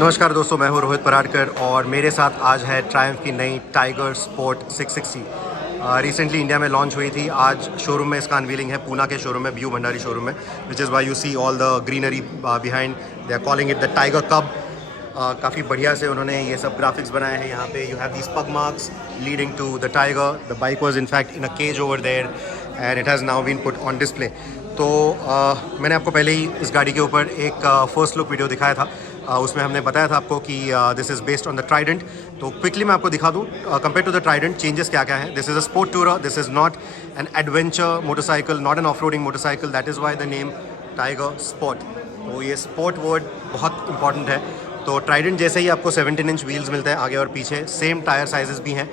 नमस्कार दोस्तों, मैं हूं रोहित पराडकर और मेरे साथ आज है ट्रायम्फ की नई टाइगर स्पोर्ट 660। रिसेंटली इंडिया में लॉन्च हुई थी। आज शोरूम में इसका अनवीलिंग है, पूना के शोरूम में, व्यू भंडारी शोरूम में, which is why you see all the greenery behind. They are calling it the tiger cub. काफ़ी बढ़िया से उन्होंने ये सब ग्राफिक्स बनाए हैं। यहाँ पे you have these pug marks leading to the tiger. The bike was in fact in a cage over there and it has now been put on display. तो मैंने आपको पहले ही इस गाड़ी के ऊपर एक फर्स्ट लुक वीडियो दिखाया था। उसमें हमने बताया था आपको कि this is based on the Trident. तो क्विकली मैं आपको दिखा दूँ compare to the Trident changes क्या क्या है। This is a sport tourer, this is not an adventure motorcycle, not an off roading motorcycle. That is why the name Tiger Sport. तो ये स्पोर्ट वर्ड बहुत इंपॉर्टेंट है। तो Trident जैसे ही आपको 17 इंच व्हील्स मिलते हैं आगे और पीछे, सेम टायर साइजेस भी हैं।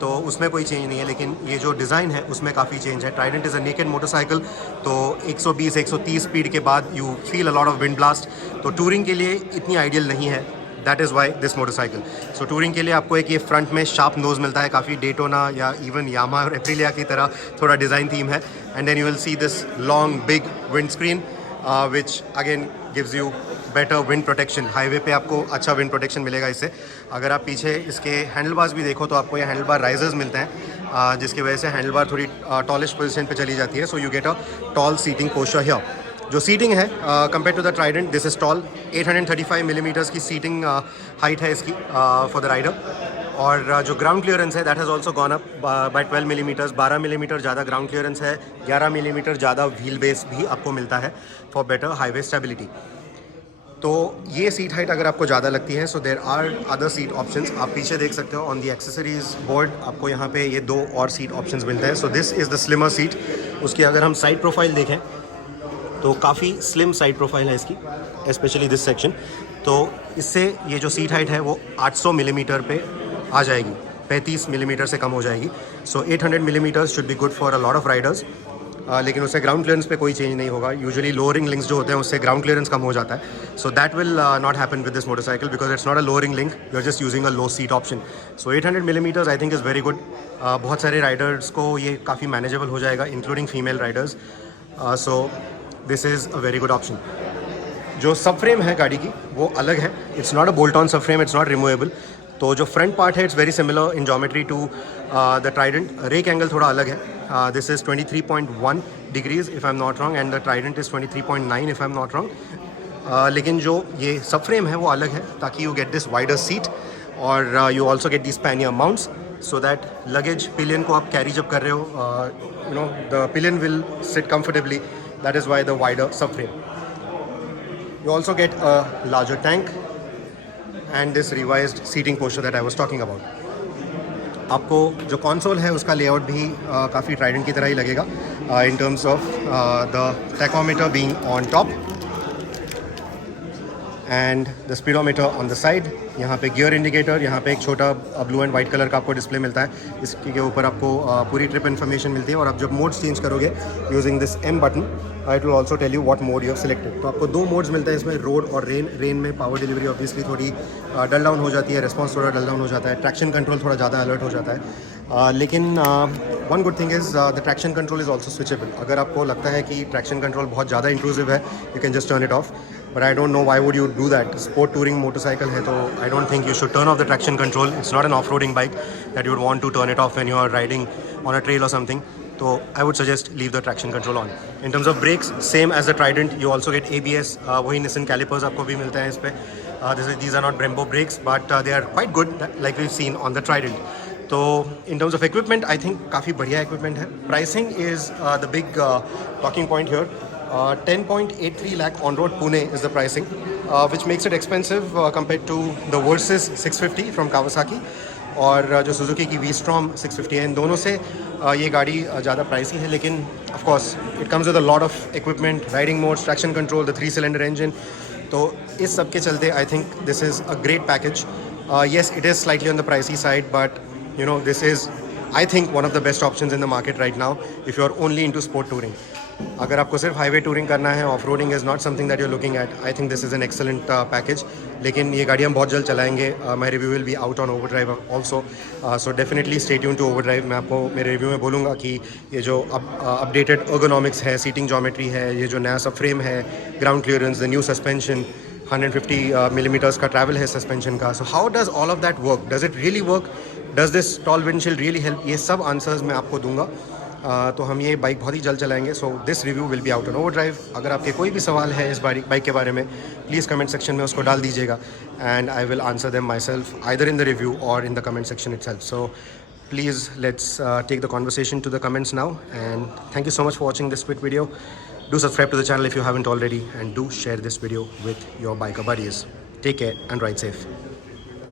तो उसमें कोई चेंज नहीं है, लेकिन ये जो डिज़ाइन है उसमें काफ़ी चेंज है। Trident is a naked motorcycle, तो 120-130 स्पीड के बाद you feel a lot of wind blast. तो टूरिंग के लिए इतनी आइडियल नहीं है। That is why this motorcycle. So touring के लिए आपको एक ये फ्रंट में शार्प नोज़ मिलता है, काफ़ी डेटोना या इवन यामा और एप्रिलिया की तरह थोड़ा डिज़ाइन थीम है। And then you will see this long big wind screen which again gives you better wind protection. Highway पे आपको अच्छा विंड प्रोटेक्शन मिलेगा इससे। अगर आप पीछे इसके हैंडल बार्स भी देखो तो आपको ये हैंडल बार राइजर्स मिलते हैं, जिसकी वजह से हैंडल बार थोड़ी टॉलिश पोजीशन पे चली जाती है। So you get a tall seating posture here. जो सीटिंग है compare to the Trident, this is tall. 835 millimetres की सीटिंग हाइट है इसकी फॉर द राइडर। और जो ग्राउंड क्लियरेंस है that has also gone up by 12 millimetres. 12 millimetre ज़्यादा ground clearance है, 11 मिलीमीटर ज़्यादा व्हील बेस भी आपको मिलता है फॉर बेटर हाईवे स्टेबिलिटी। तो ये सीट हाइट अगर आपको ज़्यादा लगती है, so there are other seat options. आप पीछे देख सकते हो ऑन दी एक्सेसरीज बोर्ड, आपको यहाँ पे ये 2 और सीट ऑप्शंस मिलते हैं। सो this is the slimmer seat. उसकी अगर हम साइड प्रोफाइल देखें तो काफ़ी स्लिम साइड प्रोफाइल है इसकी, स्पेशली दिस सेक्शन। तो इससे ये जो सीट हाइट है वो 800 मिलीमीटर पे आ जाएगी, 35 मिलीमीटर से कम हो जाएगी। सो 800 millimetre should be good for a lot of Riders. लेकिन उससे ग्राउंड क्लियरेंस पे कोई चेंज नहीं होगा। यूजुअली लोअरिंग लिंक्स जो होते हैं उससे ग्राउंड क्लियरेंस कम हो जाता है। So that will not happen with this motorcycle because it's not a lowering link, you are just using a low seat option. So 800 millimetres I think is very good. बहुत सारे riders को ये काफ़ी manageable हो जाएगा, including female riders. So this is a very good option. जो sub frame है गाड़ी की वो अलग है। It's not a bolt on sub frame, it's not removable. तो जो फ्रंट पार्ट है it's very similar in geometry to the Trident. Rake angle थोड़ा अलग है। This is 23.1 degrees if I am not wrong and the Trident is 23.9 if I am not wrong. लेकिन जो ये सब फ्रेम है वो अलग है ताकि you get this wider seat और you also get this pannier mounts so that luggage pillion को आप कैरी जब कर रहे हो, you know the pillion will sit comfortably. That is why the wider sub frame. You also get a larger tank and this revised seating posture that I was talking about. आपको जो console है उसका layout भी काफ़ी Trident की तरह ही लगेगा in terms of the tachometer being on top and the speedometer on the side. यहाँ पे गियर इंडिकेटर, यहाँ पे एक छोटा ब्लू एंड वाइट कलर का आपको डिस्प्ले मिलता है। इसके ऊपर आपको पूरी ट्रिप इन्फॉर्मेशन मिलती है और आप जब मोड्स चेंज करोगे using this M button, it will also tell you what mode you have selected. तो आपको 2 मोड्स मिलते हैं इसमें, रोड और रेन। रेन में पावर डिलीवरी ऑब्वियसली थोड़ी डल डाउन हो जाती है, रिस्पॉन्स थोड़ा डल डाउन हो जाता है, ट्रैक्शन कंट्रोल थोड़ा ज़्यादा अलर्ट हो जाता है। लेकिन one good thing is the traction control is also switchable. अगर आपको लगता है कि ट्रैक्शन कंट्रोल बहुत ज़्यादा इंट्रूसिव है, you can just turn it of. But I don't know why would you do that. Sport touring motorcycle है तो I don't think you should turn off the traction control. It's not an off-roading bike that you would want to turn it off when you are riding on a trail or something. So I would suggest leave the traction control on. In terms of brakes, same as the Trident, you also get ABS. वही Nissan calipers आपको भी मिलते हैं इस पे. These are not Brembo brakes, but they are quite good, like we've seen on the Trident. तो in terms of equipment, I think काफ़ी बढ़िया equipment है. Pricing is the big talking point here. 10.83 lakh on road Pune is the pricing, which makes it expensive compared to the Versys 650 from Kawasaki और जो Suzuki की V-Strom 650 है। इन दोनों से ये गाड़ी ज़्यादा प्राइसी है, लेकिन of course it comes with a lot of equipment, riding modes, traction control, the 3-cylinder engine। तो इस सब के चलते I think this is a great package. Yes, it is slightly on the pricey side, but you know this is I think one of the best options in the market right now if you are only into sport touring. अगर आपको सिर्फ highway touring करना है, off roading is not something that you are looking at, I think this is an excellent package. लेकिन ये गाड़ी हम बहुत जल्द चलाएंगे। My review will be out on Overdrive also, so definitely stay tune to Overdrive. मैं आपको मेरे रिव्यू में बोलूँगा कि ये जो अपडेटेड एर्गोनॉमिक्स है, सीटिंग ज्योमेट्री है, ये जो नया सब फ्रेम है, ground clearance, the new suspension, 150 millimeters का ट्रैवल है सस्पेंशन का. So how does all of that work? Does it really work? Does this tall windshield really help? ये सब आंसर्स मैं आपको दूंगा. तो हम ये बाइक बहुत ही जल्द चलाएंगे. So this review will be out on overdrive. अगर आपके कोई भी सवाल है इस बाइक के बारे में, प्लीज़ कमेंट सेक्शन में उसको डाल दीजिएगा and I will answer them myself either in the review और in the comment section itself. So please let's take the conversation to the comments now, and thank you so much for watching this quick video. Do subscribe to the channel if you haven't already, and do share this video with your biker buddies. Take care and ride safe.